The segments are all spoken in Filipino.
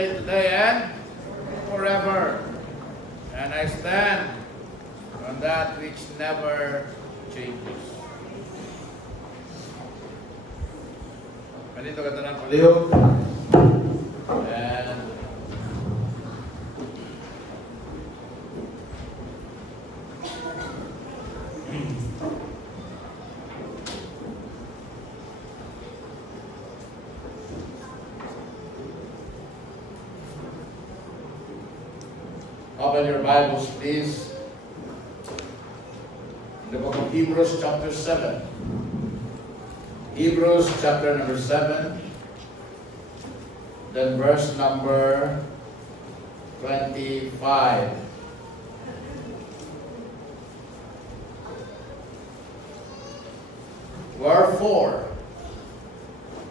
yesterday, today, and forever. And I stand on that which never changes. Ganito ka ng palihog. And open your Bibles, please. In the book of Hebrews, chapter 7. Hebrews, chapter number 7. Then verse number 25. Wherefore,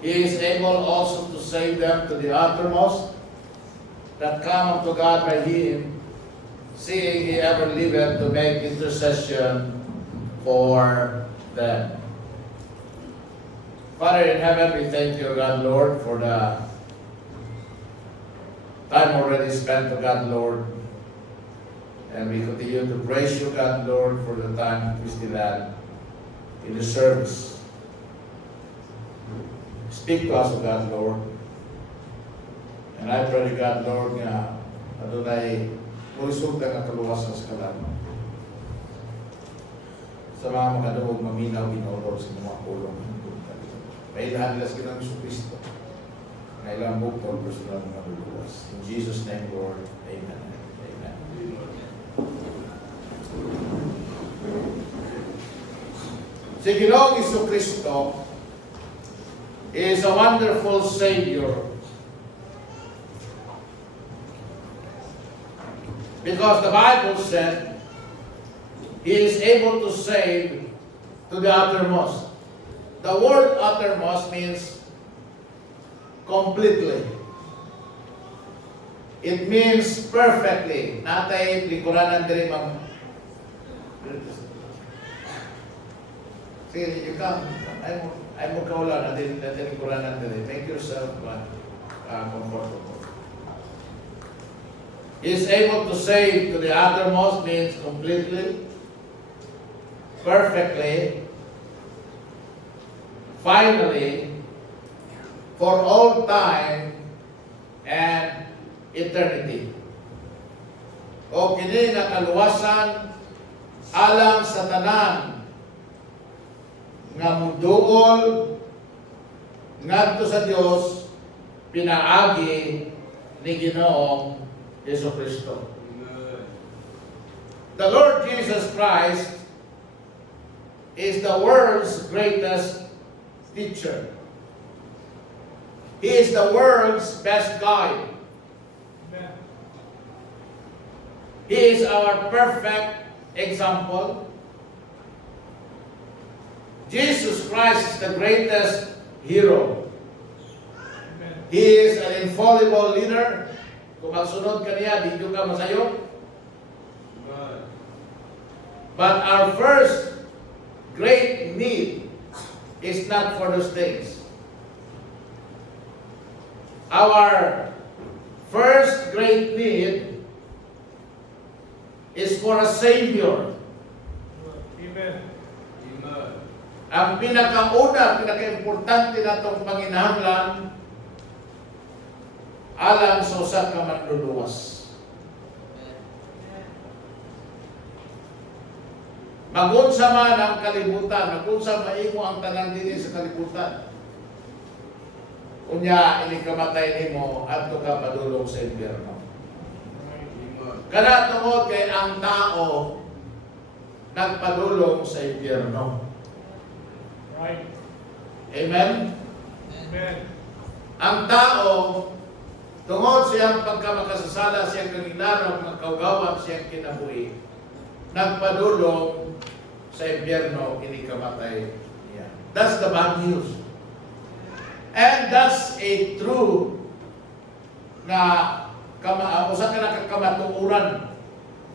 he is able also to save them to the uttermost that come unto God by him, seeing he ever liveth to make intercession for them. Father in heaven, we thank you, God, Lord, for the time already spent, God, Lord. And we continue to praise you, God, Lord, for the time we still have in the service. Speak to us, God, Lord. And I pray, God, Lord, nga adunay resulta nga kaluwasan sa kalan. Sa mga makadungog maminaw, Ginoo, sa mga pulong. Kailangan nila sa Ginoo Hesus Kristo. Kailangan bukod po sila mga luluwas. In Jesus' name, Lord. Amen. Amen. Si Ginoo Hesus Kristo is a wonderful Savior. Because the Bible said, He is able to save to the uttermost. The word uttermost means completely. It means perfectly. Natay lingkuranan diri mag... Sige, you come. I'm magkawala natin lingkuranan diri. Make yourself comfortable. He is able to save to the uttermost means completely, perfectly, finally, for all time and eternity. O kini nga kaluwasan alang sa tanan nga muduol ngadto sa Dios pinaagi ni Ginoong Hesus Kristo. The Lord Jesus Christ is the world's greatest teacher. He is the world's best guide. Amen. He is our perfect example. Jesus Christ is the greatest hero. Amen. He is an infallible leader. Kung magsunod ka niya, di ka masayo. But our first great need is not for those things. Our first great need is for a Savior. Amen. Amen. Ang pinakauna, pinaka-importante na itong panginahanglan alang sa usa ka manluluwas. Magunsa man ang kalibutan, magunsa maimo ang tanan dinhi sa kalibutan. Unya ini kamatay nimo adto ka padulong sa impyerno. Kana tungod kay ang tao nagpadulong sa impyerno. Right. Amen. Amen. Ang tao tungod siyang pagkamakasasala, siyang kagilarang, magkaugawan, siyang kinabuhi, nagpadulong sa impyerno, inikamatay niya. That's the bad news. And that's a true na usa ka na kakamatuoran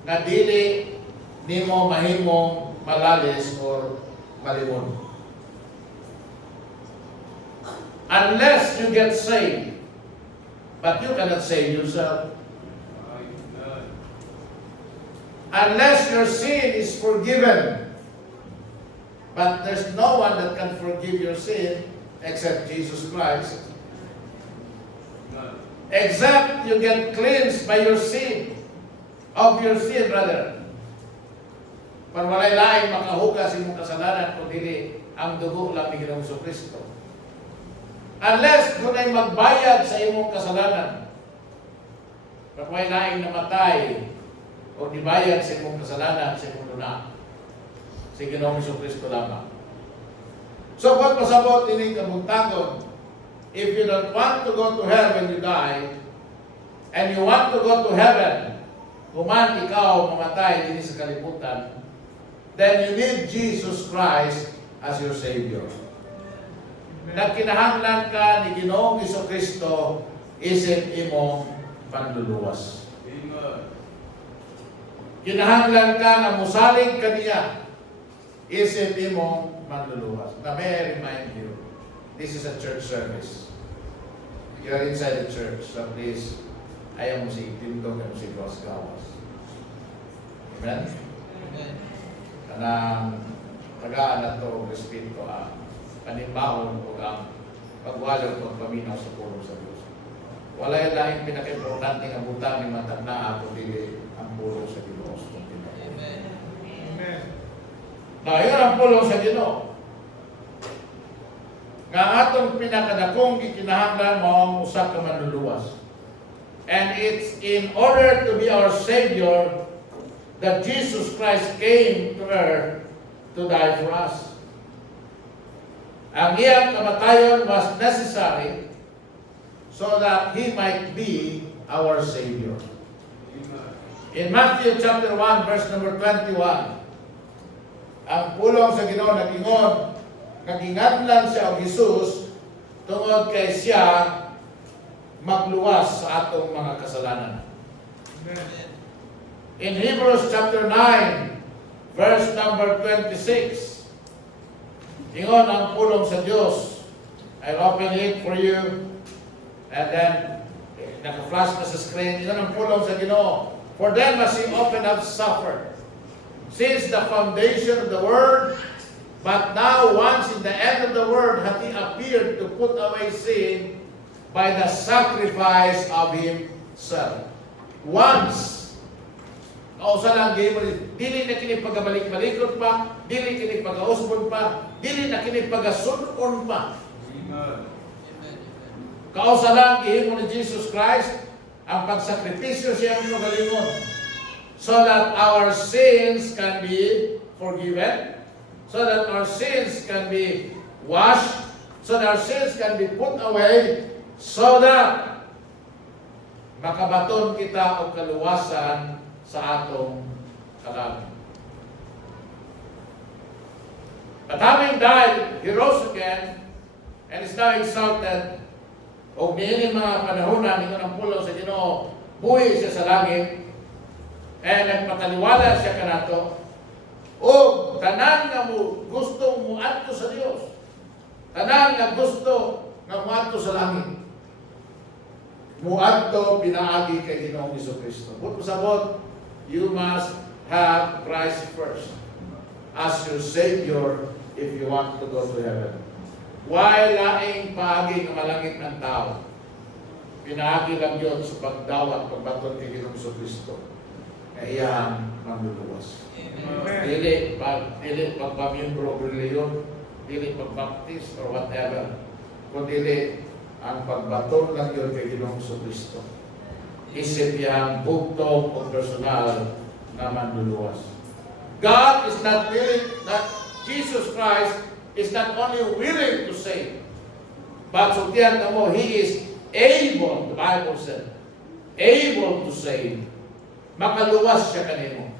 nga dili nimo mahimong malalis or malimon. Unless you get saved But you cannot save yourself. Unless your sin is forgiven. But there's no one that can forgive your sin except Jesus Christ. Except you get cleansed by your sin. Of your sin, brother. Pag walay laing makahugas imong kasalanan kung dili ang dugo lang ni Ginoong Kristo. Unless dunay magbayad sa imong kasalanan. Pag walay laing namatay o dibayad sa imong kasalanan sa imong duna. Si Ginoong Kristo lamang. So kung pasabot ining kabuntagon, if you don't want to go to hell when you die, and you want to go to heaven, kuman ikaw mamatay din sa kalibutan, then you need Jesus Christ as your Savior. Nagkinahanglan ka ni Ginoong Kristo isip imong panluluwas. Kinahanglan ka na musalig ka niya isip imong panluluwas. Now may I remind you, this is a church service. You are inside the church, so please, ayaw mo si Tindog at si Ross Gawas. Amen? Amen. Kanang tagaan na ito, respeto panimbaon o ang pagwalong pagpaminaw sa pulong sa Diyos. Wala yung lahing pinaka-importante ng butang ni matag na ako dili ang pulong sa Diyos. Amen. Amen. Na yun ang pulong sa Ginoo. Nga atong pinakadakong gikinahanglan mo ang usa ka manluluwas. And it's in order to be our Savior that Jesus Christ came to earth to die for us. Ang iyang kamatayon was necessary so that He might be our Savior. In Matthew chapter 1, verse number 21, ang pulong sa Ginoo nagingon, nagingatlan siya og Jesus tungod kay siya magluwas sa atong mga kasalanan. Amen. In Hebrews chapter 9, verse number 26, ingon ang pulong sa Diyos. I'll open it for you. And then, naka-flash na sa screen. Ingon ang pulong sa Ginoo. For them as He often have suffered, since the foundation of the world, but now once in the end of the world hath He appeared to put away sin by the sacrifice of Himself. Once. Kausa lang gihimo, dili na kini pagabalik-balikot pa, dili kini pagausbon pa, dili na kini pagasun-on pa. Kausa lang gihimo ni Jesus Christ ang pagsakripisyo siya ang magalingon, so that our sins can be forgiven, so that our sins can be washed, so that our sins can be put away, so that makabaton kita og kaluwasan sa atong kalag. But having died, He rose again and is now exalted. O niini mga panahon na ningon ang pulong sa Ginoo, buhi siya sa langit, and nagpataliwala siya kanato, o tanan nga mo gustong muadto sa Dios, tanan nga gusto nga muadto sa langit, muadto pinaagi kay Ginoong Kristo. But pasabot, you must have Christ first as your Savior if you want to go to heaven. While laing paagi ng malangit ng tao, pinaagi lang yun sa pagdawat, pagbaton kay Ginoong Kristo. Iyang manluluwas. Dili pagpamiyembro o reliyon, dili pagbaptis or whatever, kundi ang pagbaton lang yun kay Ginoong Kristo. Isip yang bugtong o personal na manluluwas. God is not willing, that Jesus Christ is not only willing to save, but sutiyan na mo, He is able, the Bible said, able to save. Makaluwas siya kanimo.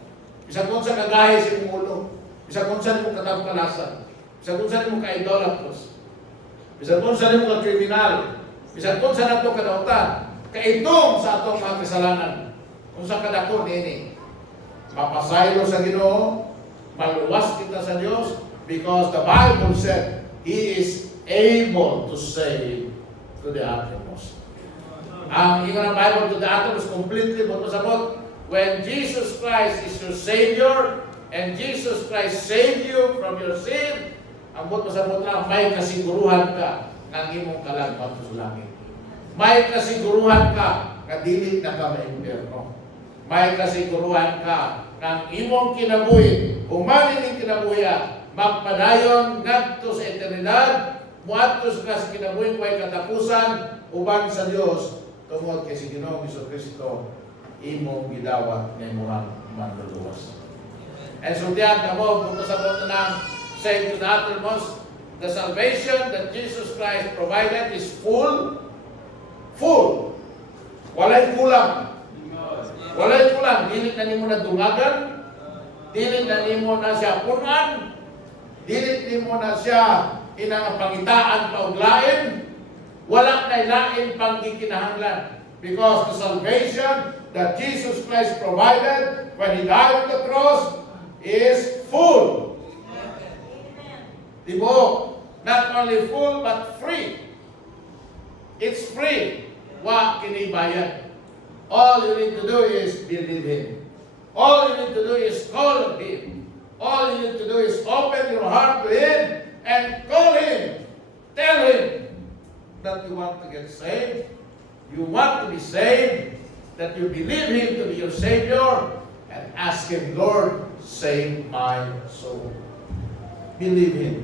Bisag kung sa kagahi sa imong ulo, bisag kung sa imong katagpalasan, bisag kung sa imong ka-idolatrous, bisag kung sa imong ka-kriminal, bisag kung sa nato kadautan, kaitong sa atong mga kasalanan, kung sa kadako nini, mapasaylo sa Ginoo, maluwas kita sa Dios, because the Bible said He is able to save to the uttermost. Ang ingon ng Bible to the uttermost completely, but masabot, when Jesus Christ is your Savior, and Jesus Christ save you from your sin, ang but masabot lang, may kasiguruhan ka ng imong kalagpag sa langit. May kasiguruhan ka na dili na ka ma-impyerno. May kasiguruhan ka ng imong kinabuhi, humanin ang kinabuhi, magpadayon ngadto sa eternidad, muadto ka sa kinabuhi may katapusan uban sa Dios tungod kay si Ginoong Jesucristo imong gidawat nga imong manluluwas. And so diyan kamo kung kasabot na say to the uttermost, the salvation that Jesus Christ provided is full. Walay kulang. Walay kulang. Dili na nimo na dungagan. Dili na nimo na siya punan. Dili nimo na siya inangapangitaan pauglain. Wala na ilain pang gikinahanglan. Because the salvation that Jesus Christ provided when He died on the cross is full. Dibo, not only full but free. It's free. Wa kinibayad. All you need to do is believe Him. All you need to do is call on Him. All you need to do is open your heart to Him and call Him. Tell Him that you want to get saved. You want to be saved. That you believe Him to be your Savior. And ask Him, Lord, save my soul. Believe Him.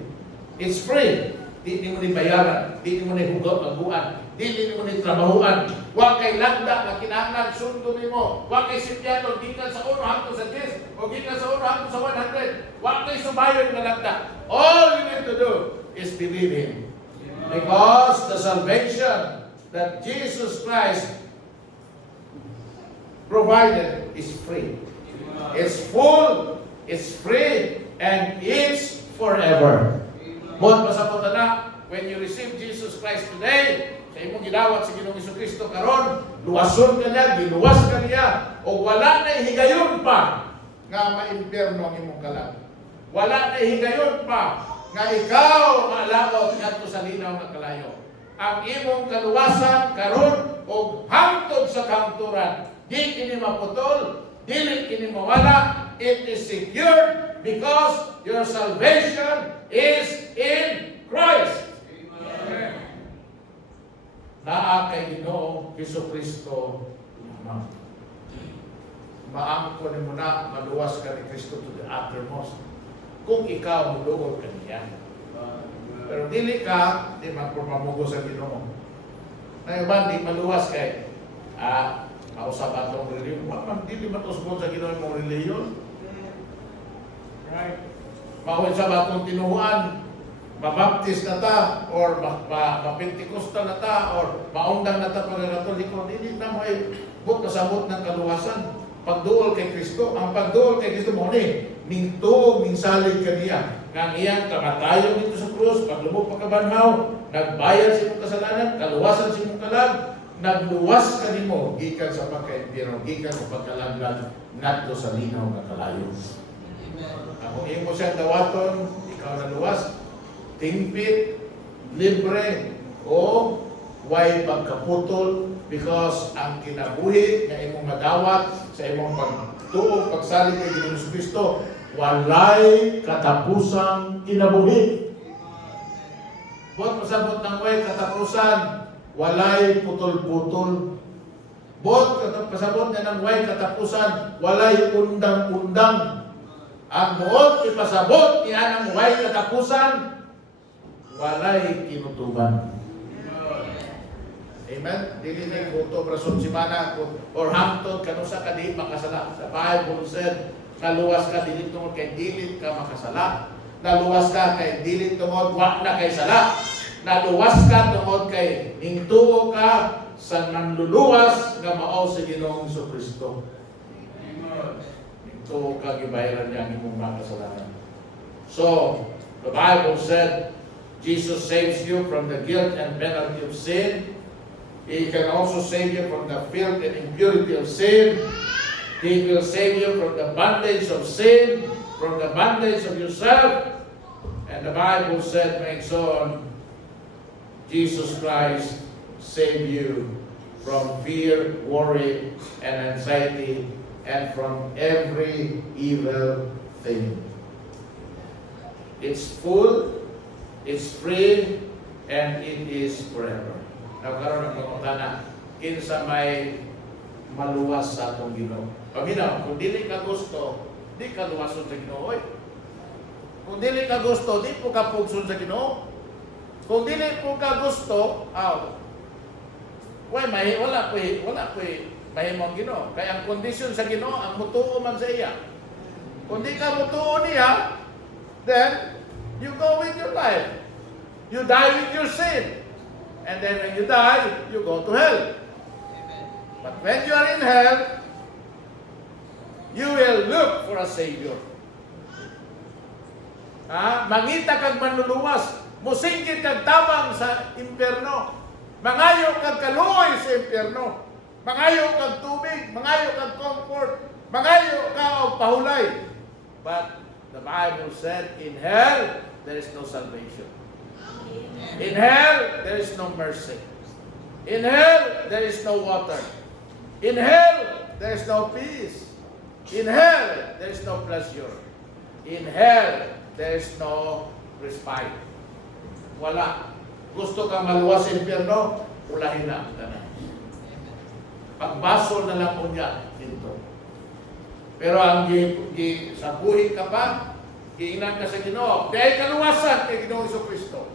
It's free. Di mo ni bayaran. Di mo ni hugaw-aguan. Di mo ni trabahuan. Huwag kay lagda na kinahanglan sundo nimo. Huwag kay sipyato gikan sa 1 hangtod sa 10 o gikan sa 1 hangtod sa 100. Huwag kay subayon na lagda. All you need to do is believe Him. Because the salvation that Jesus Christ provided is free. It's full, it's free, and it's forever. But pasapot na, when you receive Jesus Christ today, sa imong gidawat sa Ginoong Jesucristo karon, luwason ka niya, giluwas ka niya, o wala na higayon pa nga maimpyerno ang imong kalag. Wala na higayon pa nga ikaw maalaot ngadto sa linaw nga kalayo. Ang imong kaluwasan karon o hangtod sa kahangturan, di kini maputol, dili kini mawala. It is secured because your salvation is in Christ. Amen. Naa kay Ginoong Jesucristo lamang. Maangko ni mo na maluwas ka ni Kristo to the uttermost kung ikaw mulugod ka niya. Pero dili ka, di magpamamugo sa Ginoo. Ngayon, di maluwas kay mausap atong reliyon. Wag dili matusbon sa Ginoo mong reliyon. Right. Mauwi sa batong tinuhuan, mabaptis na ta, or mapintikostal na ta, or maundang na ta pagkakatoliko, hindi na mo ay kasabot ng kaluwasan. Pagduol kay Kristo, ang pagduol kay Kristo mo ni, ning tuog, ning salig kaniya. Ngang iyang kamatayon dito sa krus, paglubog pagkabanhaw, nagbayad sa imong kasalanan, kaluwasan sa imong kalag, nagluwas ka nimo, gikan sa pagka-impyerno, gikan sa pagkalaglag, ngadto sa linaw nga kalayo. Kung imo siyang dawaton, ikaw na luwas, tingpit, libre, o way pagkaputol because ang kinabuhi na imong madawat sa imong pagtuog, pagsalig kay Ginoong Jesucristo, walay katapusang kinabuhi. Buot pasabot ng way katapusan, walay putol-putol. Buot pasabot na ng way katapusan, walay undang-undang. Ang buot ipasabot niya ng way katapusan, walay kinutuban. Amen? Dili na ikuto brason si mana or hangtod kanu sa kadi makasala. Sa Bible said, naluwas ka dili tungod kay dili ka makasala. Naluwas ka kay dili tungod wa na kay sala. Naluwas ka tungod kay ningtuo ka sa nanluluwas nga mao sa Ginoong Jesucristo. So, kagibayaran niya ang imong mga kasalanan. So, the Bible said, Jesus saves you from the guilt and penalty of sin. He can also save you from the filth and impurity of sin. He will save you from the bondage of sin, from the bondage of yourself. And the Bible said, my son, Jesus Christ saved you from fear, worry, and anxiety, and from every evil thing. It's full, it's free, and it is forever. Nagkaroon ng pangutana, kinsa may maluwas sa atong Ginoo. Paminaw, kung dili ka gusto, di ka luwason sa Ginoo. Oy. Kung dili ka gusto, di po ka pugson sa Ginoo. Kung dili po ka gusto, wala po mahimong Ginoo. Kaya ang kondisyon sa Ginoo, ang mutuo man sa iya. Kung di ka mutuo niya, then you go with your life. You die with your sin. And then when you die, you go to hell. But when you are in hell, you will look for a Savior. Mangita kag manluluwas, musingkit kag tabang sa impyerno. Mangayo kag kaluoy sa impyerno. Mangayo kag tubig, mangayo kag comfort, mangayo ka og pahulay. But the Bible said, in hell, there is no salvation. In hell, there is no mercy. In hell, there is no water. In hell, there is no peace. In hell, there is no pleasure. In hell, there is no respite. Wala. Gusto kang maluwas sa impyerno, ulahin na ang tanan. Pagbasol na lang po niya dito. Pero ang sa buhay ka pa, giinan ka sa Ginoo, dahil kaluwasan kay Ginoo Jesucristo.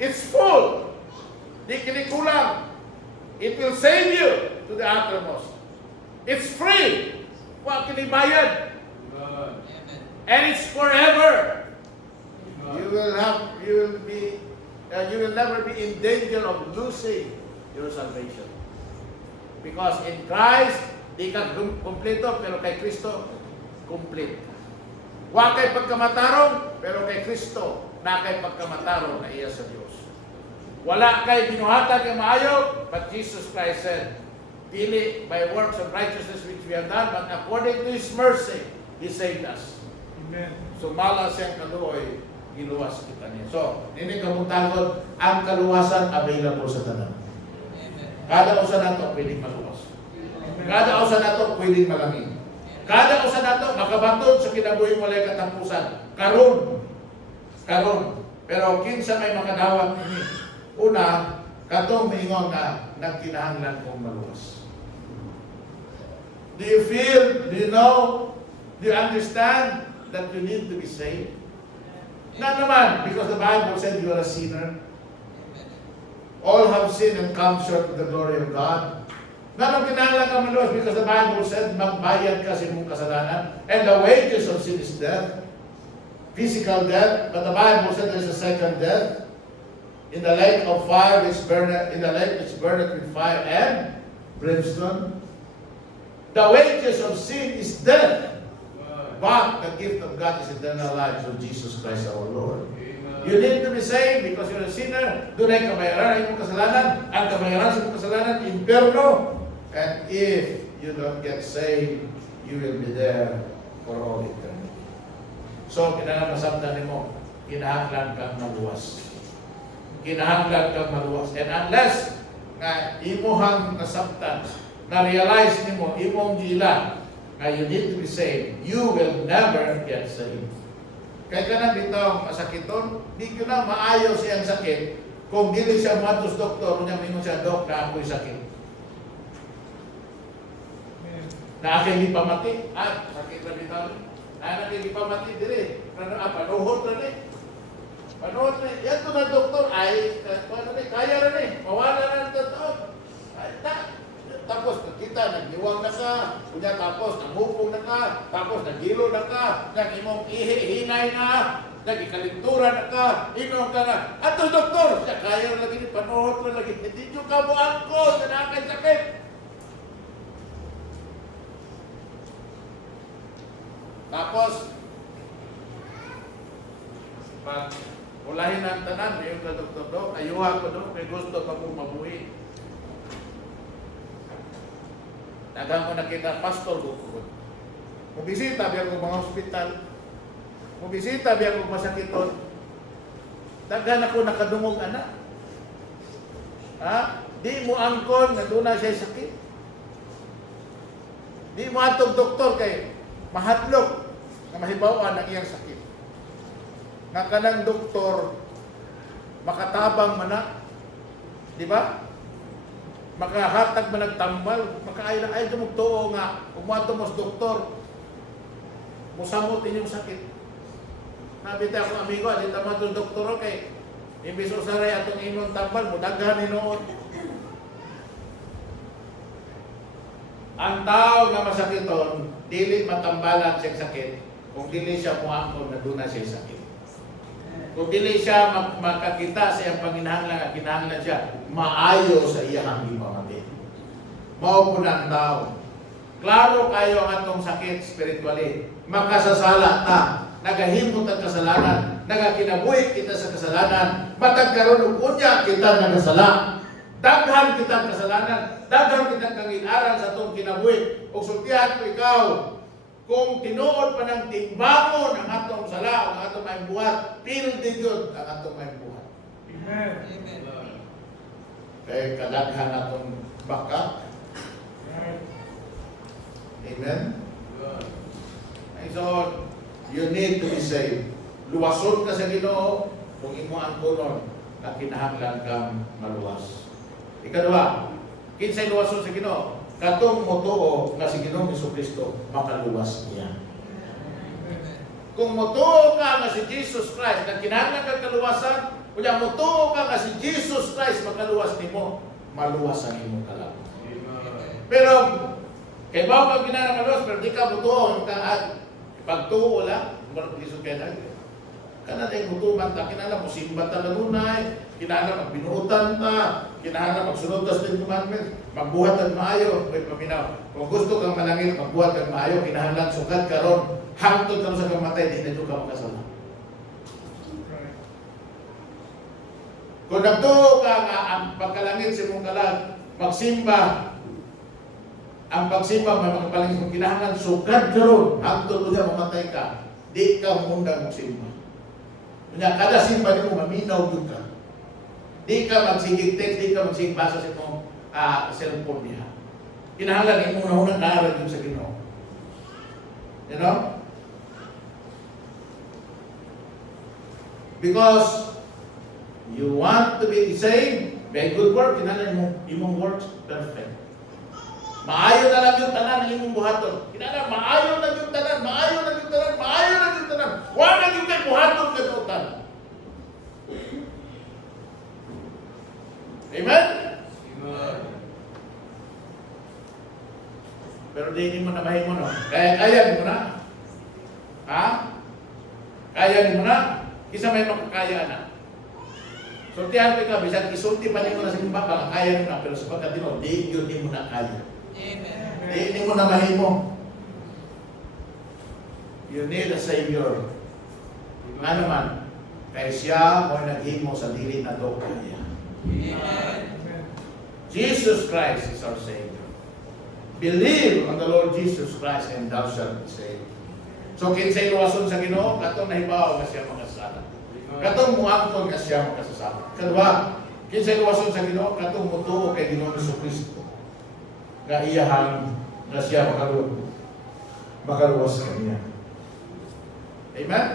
It's full. Di kinikulang. It will save you to the uttermost. It's free. Wa kinibayad. And it's forever. You will never be in danger of losing your salvation. Because in Christ, di ka kumpleto, pero kay Kristo, complete. Wa kay pagkamatarong, pero kay Kristo, na kay pagkamatarong na iya sa Diyos. Wala kay binuhatan kay maayo, but Jesus Christ said, dili by works of righteousness which we have done, but according to His mercy, He saved us. Amen. So mala siyang kaluoy, giluwas kita niya. So, nini kamuntagon, ang kaluwasan available sa tanan. Kada usa nato pwedeng maluwas. Kada usa nato pwedeng malamig. Kada usa nato makabaton sa kinabuhing walay katapusan. Karon. Pero kinsa may makadawat ini? Una, katong miingon na nagkinahanglan kong maluwas. Do you feel? Do you know? Do you understand that you need to be saved? Not naman, because the Bible said you are a sinner. All have sinned and come short of the glory of God. Not kinahanglan ka maluwas because the Bible said magbayad ka sa imong kasalanan. And the wages of sin is death. Physical death, but the Bible said there is a second death. In the lake of fire which burneth, in the lake which burneth with fire and brimstone. The wages of sin is death. But the gift of God is eternal life through Jesus Christ our Lord. You need to be saved because you're a sinner. Dunay kabayaran ang imong kasalanan. Ang kabayaran sa imong kasalanan, impyerno. And if you don't get saved, you will be there for all eternity. So, kinahanglan masabtan nimo, kinahanglan kang maluwas. Kinahanglan kang maluwas. And unless na imuhang nasabtan, na-realize nimo, imong gila, na you need to be saved, you will never get saved. Kaya ka na bitong masakiton, di ko na maayo siyang sakit kung dili siya matos doktor, niya mingon siya, Dok, na ako'y sakit. Na aking ipamati, sakit na bitong, na aking ipamati, dili, panuhot na ni. Panuhot na ni, yan to na doktor, kaya na ni, mawala na ng totoo. Tapos kita, nagdiwang na ka, kunya tapos namupong na ka, tapos nagilo na ka, nag-imong hinay na, nagikalintura na ka, inom ka na. Ato doktor, siya kaya na lagi, panuhot na lagi, hindi nyo ka mo angkol, na nakay sakit. Tapos, pag ulahin ang tanan, yung ka doktor do, ayuha ko do, may gusto pa kong mabuhi. Dagang ko nakita, pastor ko. Mubisita biya ko mga hospital. Mubisita biya ko masakiton. Dagan ako nakadungog anak. Di mo angkon nga doon na siya sakit. Di mo atong doktor kay mahadlok nga mahibawan ang iyang sakit. Nga kanang doktor makatabang man na, di ba? Makahatag man nagtambal, makaay na ay tumugtuo nga umato mo sa doktor. Musamot inyong sakit. Nabita akong amigo, di tama itong doktor kay imbis usaray atong inyong tambal, mudaghan inoon. Ang tao nga masakiton, dili matambalan siya sakit kung dili siya muangkon na doon na siya sakit. Kung dili siya makakita sa iyang panginahanglan, kinahanglan siya maayo sa iyang ipamati. Mao po ng tao. Klaro kayo ang atong sakit spiritually. Makasasala ta. Nagahimot ang kasalanan. Nagakinabuhi kita sa kasalanan. Matagkaroon og unya kita nagasala. Daghan kita kasalanan. Daghan kita kanginaran sa atong kinabuhi. O sultihan ko ikaw, kung tinuod pa ng timbangon ang atong sala, ang atong may buhat, pildi yun ang atong may buhat. Amen. Kaya kadaghan atong baka. Amen? So, you need to be saved. Luwason ka sa Ginoo kung imo ang kunon na kinahanglan kang maluwas. Ikadua, kinsay luwason sa Ginoo? Katong motuo nga si Ginoong Jesucristo makaluwas niya. Kung motuo ka nga si Jesus Christ na kinahanglan kang kaluwasan, kunya motuo ka nga si Jesus Christ makaluwas nimo, maluwas ang imong kalag. Pero kay ba ka kinahanglan maluwas pero di ka motuo ka pagtuo lang, marag Jesu kay na. Kana tay mutuman ta kinahanglan mo simba ta lanunay, kinahanglan magbinuotan ta, kinahanglan magsunod ta sa commandments, magbuhat ang maayo, may paminaw. Kung gusto kang manangil, magbuhat ang maayo, kinahanglan sukat karon, hangtod ka sa kamatay, di na ka makasala. Kung nagtuo ka nga ang pagkalangit sa imong kalag, magsimba, ang pagsimba may magpalangit mo kinahanglan sukat karon, hangtod niya mamatay ka, di ka mundang magsimba. Kanya kada simba nimo maminaw gyud ka. Di ka magsigig text, di ka magsigig basa sa imong cellphone niya. Kinahanglan imo na naaral yun sa Ginoo. You know? Because you want to be saved, very good work, kinahanglan imong works perfect. Maayo na lang yung tanan ng imong buhaton. Kinahanglan maayo na yung tanan, maayo na yung tanan, maayo na yung tanan. Wa na yung kay buhaton katutan. Amen? Pero di mo na mahimo no. Kaya mo na. Ha? Kaya mo na. Kisa may makakaya na. Sultihan ko ikaw, bisan isulti pa nimo na sa imong baka, kaya mo na. Pero sa pagkatino, di yun mo na kaya. Amen. Di mo na mahimo. You need a Savior. Ano man, kaya siya mo naghimo sa dili na do kaya. Amen. Jesus Christ is our Savior. Believe on the Lord Jesus Christ and thou shalt be saved. So kinsay luwason sa Ginoo, katong nahibaw nga siya makasala. Katong muangkon nga siya makasasala. Kadua, kinsay luwason sa Ginoo, katong mutuo kay Ginoong Jesucristo. Nga iyahan nga siya makaluwas kaniya. Amen?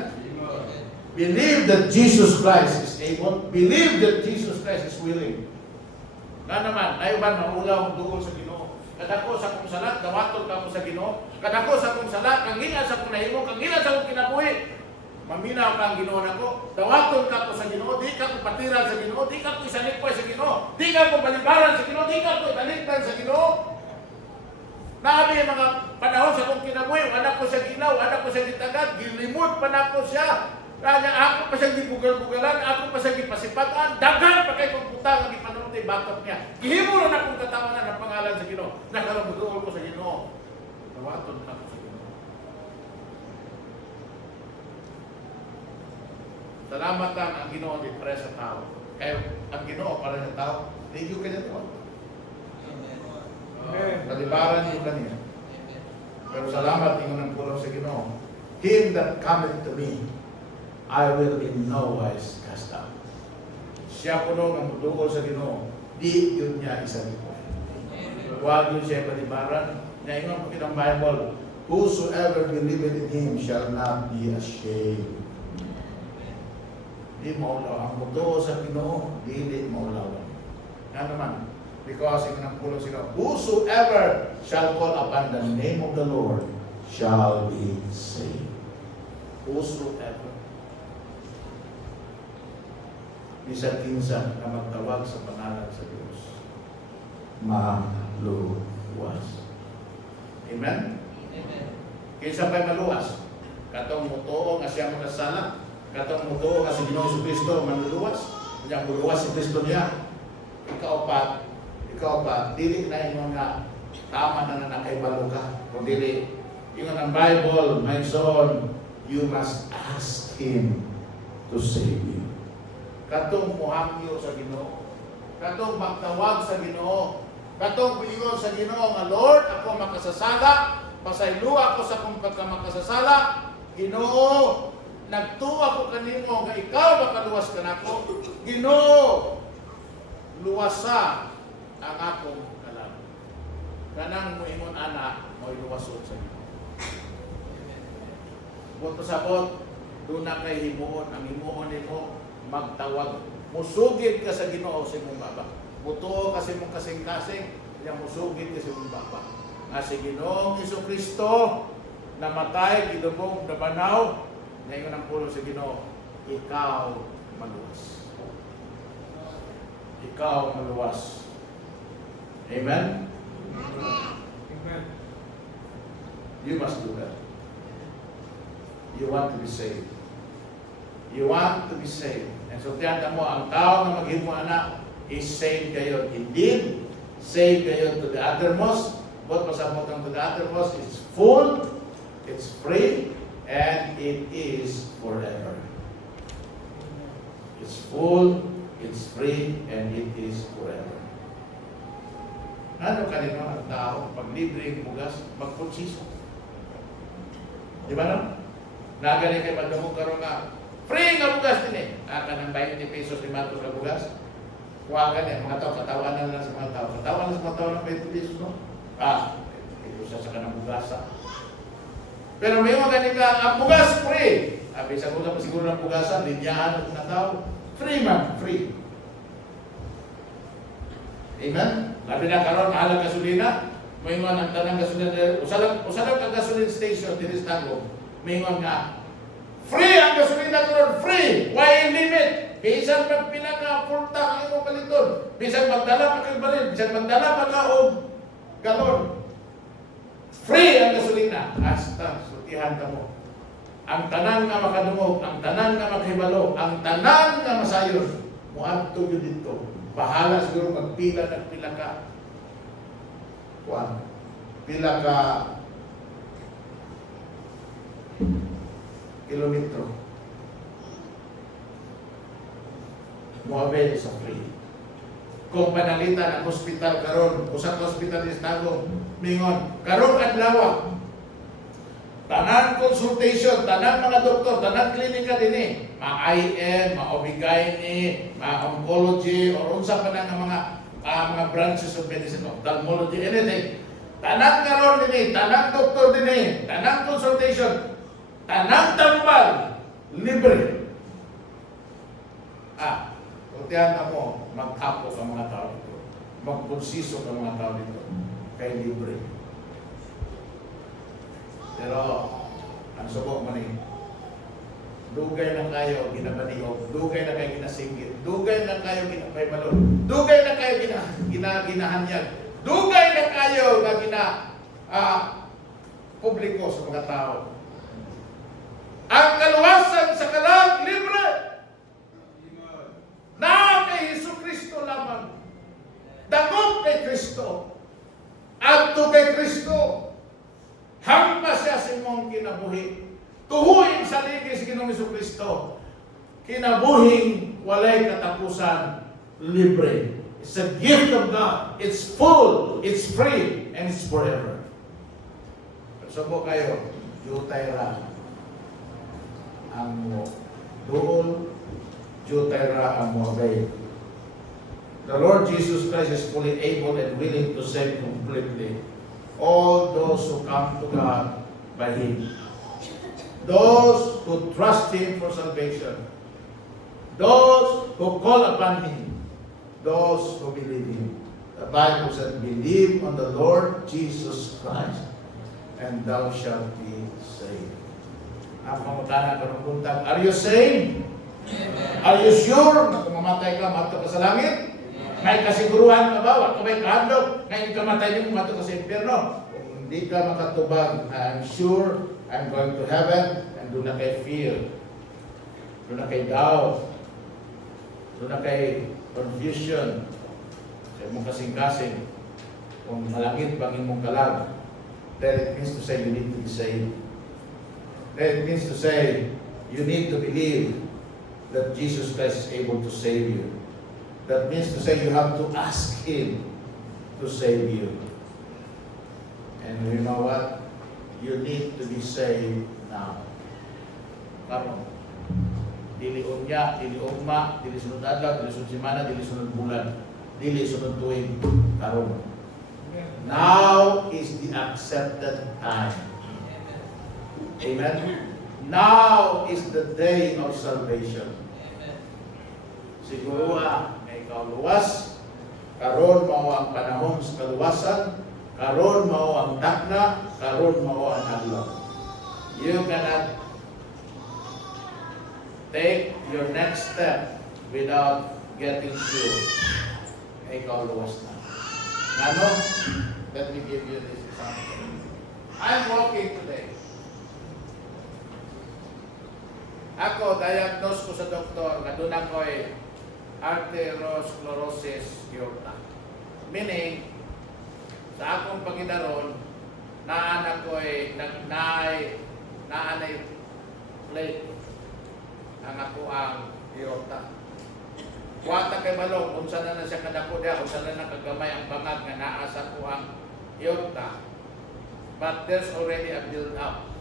Believe that Jesus Christ is able. Believe that Jesus Christ is willing. Na naman, naiban maulaw ang dugol sa Ginoo. Kadako sa kong salat, dawaton ka mo sa Ginoo. Kadako sa kong salat, kangilan sa kong nahimo, kangilan sa kong kinabuhi. Maminaw ka ang Ginoo nako. Dawaton ka ko sa Ginoo, di ka ko patiran sa Ginoo, di ka ko isanipay sa Ginoo, di ka ko balibaran sa Ginoo, di ka ko italiktan sa Ginoo. Nabi mga panahon sa kong kinabuhi, anak ko sa ginaw, anak ko sa gitagad, gilimod pa na ko siya. Kaya ako pa siya gibugal-bugalan, ako pa siya gipasipatan, dagan pa kay kong putang ang ipanunti batok niya. Gihimo na akong katawanan ang pangalan sa Ginoo. Nakarabuduol ko sa Ginoo. Tawaton na ko sa Ginoo. Salamat lang ang Ginoo di para sa tao. Kaya ang Ginoo para sa tao, thank you kanya to. Nalibaran niyo kanya. Pero salamat ingon ang pulong sa Ginoo. Him that cometh to me, I will in no wise cast out. Siya kuno ang muduol sa Ginoo. di yun niya isalipan. Huwag yun siya palibaran. Ngayon po kitang Bible, whosoever believeth in Him shall not be ashamed. Di maulaw. Ang buto sa Ginoo, di maulawan. Nga naman, because yung nangpulong sila, whosoever shall call upon the name of the Lord shall be saved. Whosoever. Bisag kinsa na magtawag sa pangalan sa Diyos, maluwas. Amen? Amen. Kinsa pa'y maluwas? Katong mutuo nga siya makasala, katong mutuo nga si Ginoong Jesucristo manluluwas, kanya muluwas si Kristo niya. Ikaw pa, dili na yung nga tama na nakaibalo ka. Kung dili, yung ang Bible, my son, you must ask Him to save you. Katong muhangyo sa Ginoo, katong magtawag sa Ginoo, katong pilingon sa Ginoo nga Lord, ako makasasala, pasaylo ako sa kung pagkamakasasala, Ginoo, nagtuwa ko kanimo nga ikaw makaluwas ka nako. Ginoo, luwasa ang akong kalam. Kanang moingon ana, mo'y luwasod sa Ginoo. Buot pasabot, doon na kay himuon, ang himuon nimo magtawag. Musugid ka sa Ginoo sa imong baba. Buto kasi mong kasing-kasing, yang musugid ka sa imong baba. Nga si Ginoong Jesucristo namatay, gidubong, nabanaw, ngayon ang pulo sa Ginoo, ikaw maluwas. Ikaw maluwas. Amen? Amen. You must do that. You want to be saved. You want to be saved. And so tiyanda mo, ang tao na maghimo anak is saved kayo. Indeed, saved kayo to the uttermost. But pasabot ang to the uttermost, it's full, it's free, and it is forever. It's full, it's free, and it is forever. Ano kanino ang tao, pag libre ang bugas, magpunsiso. Di ba no? Nagani kay magdamog karon nga, free nga bugas din eh. Aka ng 20 pesos ni Matos na bugas. Huwagan eh, mga tao, katawanan lang sa mga tao. Katawanan sa mga tao ng 20 pesos, no? Ito sa kanang bugasa. Pero may mga ganit ka, ang bugas free. Sa kulang siguro ng bugasan, linyahan ng tao. Free man, free. Amen? Labi na karon alang gasolina, may mga nagtanang gasolina, usalang ka gasoline station, tinistago, may mga free ang gasolina karon, free, why limit? Bisan magpila ka, full tank yung paliton. Bisan magdala pa kang baril, bisan magdala pa ka og galon. Free ang gasolina, hasta sutihan ka mo. Ang tanan nga makadungog, ang tanan nga maghibalo, ang tanan nga masayon, muadto yun dito. Bahala siguro magpila ka. Kuan. Pila ka kilometro. Muabe sa free. Kung panalitan ang hospital karon, usa ka hospital is tago, mingon, karon adlaw. Tanan consultation, tanan mga doktor, tanan klinika dinhi, ma-IM, ma-OB-GYN, ma-oncology, or unsa pa na ng mga branches of medicine, ophthalmology, anything. Tanan karon dinhi, tanan doktor dinhi, tanan consultation, tanan tambal, libre. Kuntihan na mo, magtapos ang mga tao dito. Magpunsiso ang mga tao dito. Kay libre. Pero, ang subok man eh, dugay na kayo ginabaniog, dugay na kayo ginasinggit, dugay na kayo ginapaybalon, dugay na kayo ginahanyag, dugay na kayo na publiko sa mga tao. Ang kaluwasan sa kalag, libre! Na kay Jesucristo lamang. Dagog kay Kristo. Adto kay Kristo. Hangpa siya sa imong kinabuhi. Tuhuin sa ligis Ginoong Jesucristo. Kinabuhing walay katapusan, libre. It's a gift of God. It's full, it's free, and it's forever. Subo kayo, jutay ra ang mo. Doon, jutay ra ang mo. The Lord Jesus Christ is fully able and willing to save completely all those who come to God by Him. Those who trust Him for salvation. Those who call upon Him. Those who believe Him. The Bible said, believe on the Lord Jesus Christ, and thou shalt be saved. Ang pangutana ka ng buntag, are you saved? Are you sure na kung mamatay ka, mato ka sa langit? May kasiguruhan ka ba? Wala ka ba'y kahandog? Ngayon ka matay mo, mato ka sa impyerno. Kung hindi ka makatubag, I'm sure I'm going to heaven, and doon na kay fear. Doon na kay doubt. Doon na kay confusion. Sa mong kasing-kasing. Kung malangit bang imong kalag, then it means to say you need to be saved. Then it means to say you need to believe that Jesus Christ is able to save you. That means to say you have to ask Him to save you. And you know what? You need to be saved now. Karon. Dili unya, dili ugma, dili sunod adlaw, dili sunod semana, dili sunod bulan, dili sunod tuig. Karon. Now is the accepted time. Amen. Now is the day of salvation. Siguro may kaluwas, karon mao ang panahon sa kaluwasan, karon mao ang takna, karon mao ang adlaw. You cannot take your next step without getting sure. May kaluwas na. Ano? Let me give you this example. I'm walking today. Ako, diagnose ko sa doktor na doon ako'y arteriosclerosis aorta. Meaning, sa akong paginaron, naan ako'y naanay plate ang ako ang aorta. Wata kay balong, kung saan na siya kadako diya, kung saan na nakagamay ang bangag nga naasa ko ang aorta. But there's already a build-up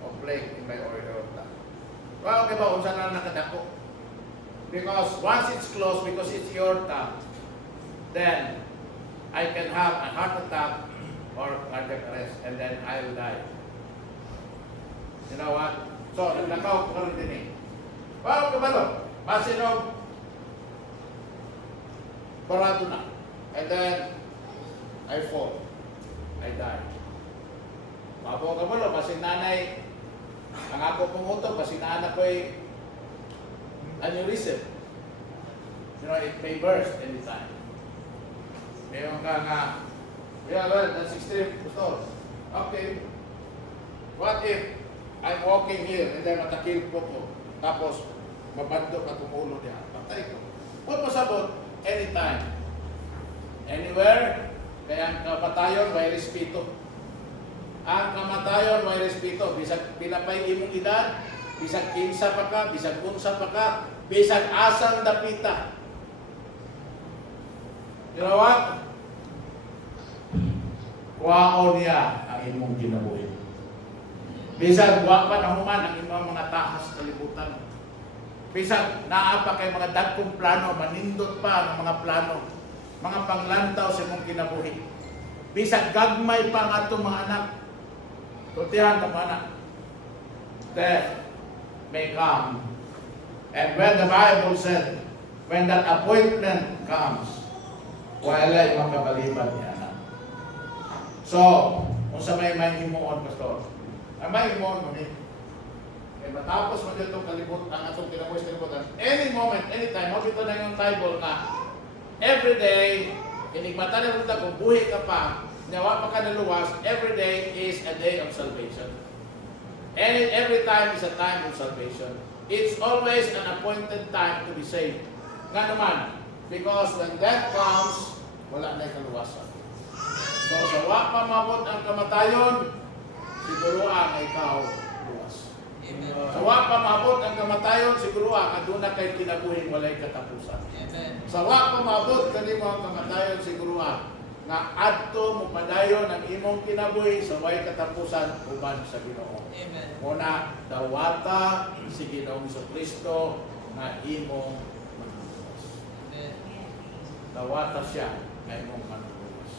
of plaque in my aorta. Well, okay ba kung saan na nakadako? Because once it's closed, because it's aorta, then I can have a heart attack or cardiac arrest, and then I will die. You know what? So, naglakaw ko rin din eh. Well, okay ba lo? Masinog, parado na. And then, I fall. I die. Mapo ka ba lo? Kasi nanay, ang ako pumutok, kasi naanak ko'y aneurysm. You know, it may burst anytime. Mayroon ka nga, yeah, well, that's extreme. Gusto. Okay. What if I'm walking here and then matakil po ko, tapos mabando ka tumulo niya, patay ko. Kung masabot, anytime. Anywhere, kaya ang kamatayon may respeto. Ang kamatayon may respeto. Bisag pinapay imong edad, bisag kinsa pa ka, bisag unsa pa ka, bisag asang dapita. You know what? Kuwaon niya ang imong kinabuhi. Bisag wa pa na human ang imong mga tahas kalibutan. Bisag naa pa kay mga dagkong plano, manindot pa ng mga plano, mga panglantaw sa imong kinabuhi. Bisag gagmay pa ang atong mga anak. Tutihan ka mga anak. Death may come. And when the Bible said, when that appointment comes, wala'y makabaliban niya na. So, kung sa may himuon, Pastor, ang may himuon mo ni, matapos mo dito kalibutan, ang atong kalibutan, any moment, anytime, mabito na yung Bible na every day, inigmata na rin kung buhay ka pa, nawa pa ka naluwas, every day is a day of salvation. And every time is a time of salvation. It's always an appointed time to be saved. Nga naman, because when death comes, wala na kaluwasan. So, sa wa pa mabot ang kamatayon, siguro ang ikaw luwas. Sa wa pa mabot ang kamatayon, siguro ang aduna kay kinabuhin walay katapusan. Sa wa pa mabot kanimo ang kamatayon, siguro nga adto mo padayon ang imong kinabuhi sa way katapusan uban sa Ginoo. Muna dawata si Ginoong Kristo nga imong magluwas. Nawata siya kay mong manluwas.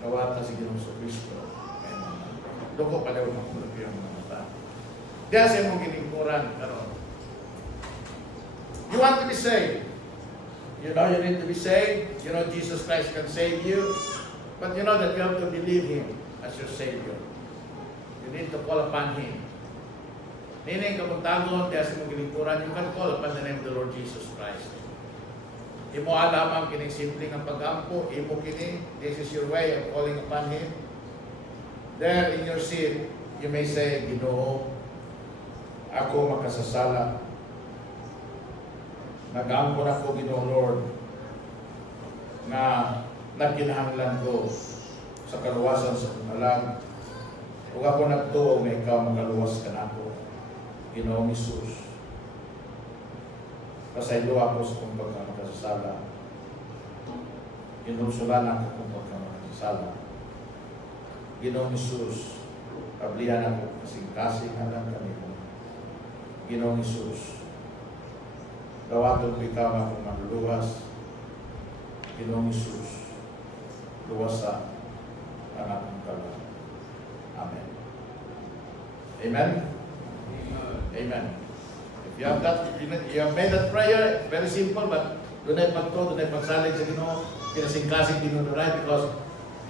Nawata si Ginoong Kristo kay mong manluwas. Doon ko pala yung mga mga mata. Diyan sa mong ginikuran karon. You want to be saved. You know you need to be saved. You know Jesus Christ can save you. But you know that you have to believe Him as your Savior. You need to call upon Him. Nining kamuntagon, kaya sa mong ginikuran, you can call upon the name of the Lord Jesus Christ. Imo alam ang kining simpleng ang pag-ampo, imo kini, this is your way of calling upon Him. There in your seat, you may say, Ginoo, ako makasasala. Nag-ampo na ko, Ginoo Lord, na nagkinahanglan ko sa kaluwasan sa kumalag. Huwag ako nagtuo nga ikaw makaluwas ka na ako. Ginoong Isus. Pasaylo ako sa kung pagkamakasasala. Inumsulan ako kung pagkamakasasala. Ginoong Isus, pablihan ako kasing-kasing alam kami mo. Ginoong Isus, dawaton ko ikaw akong maluluwas. Ginoong Isus, luwasa ang akong kalan. Amen. Amen? Amen. If you have that, you have made that prayer, very simple, but doon ay pagto, doon ay pagsalig sa Ginoo, kinasing-kasing dinunuray, because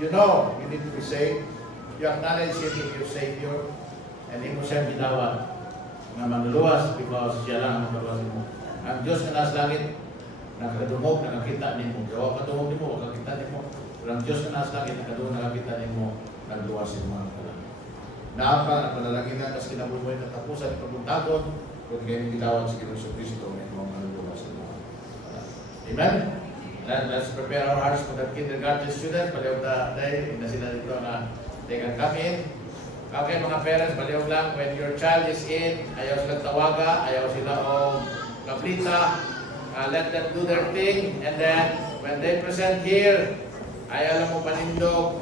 you know you need to be saved. You acknowledge Him as your Savior, and He mo siya ginawa na manluwas because siya lang ang magluwas mo. Ang Diyos na nasa langit, nakadungog, nakakita ni mo. Gawa katungog ni mo, nakakita ni mo. Pero ang Diyos na nasa langit, nakadungog, nakakita ni mo, nagluwas yung mga kalang. Naapa na panalangin na kasi kinabubuhay na tapusan pagbuntagon kung kayo gilawad sa Ginoong Kristo may mga maluluwas sa mga. Amen? Let's prepare our hearts for the kindergarten students. Baliw na tayo, na sila dito na they can come in. Okay mga parents, baliw lang, when your child is in, ayaw silang tawaga, ayaw sila o kaplita, let them do their thing, and then when they present here, ayaw lang mo panindog,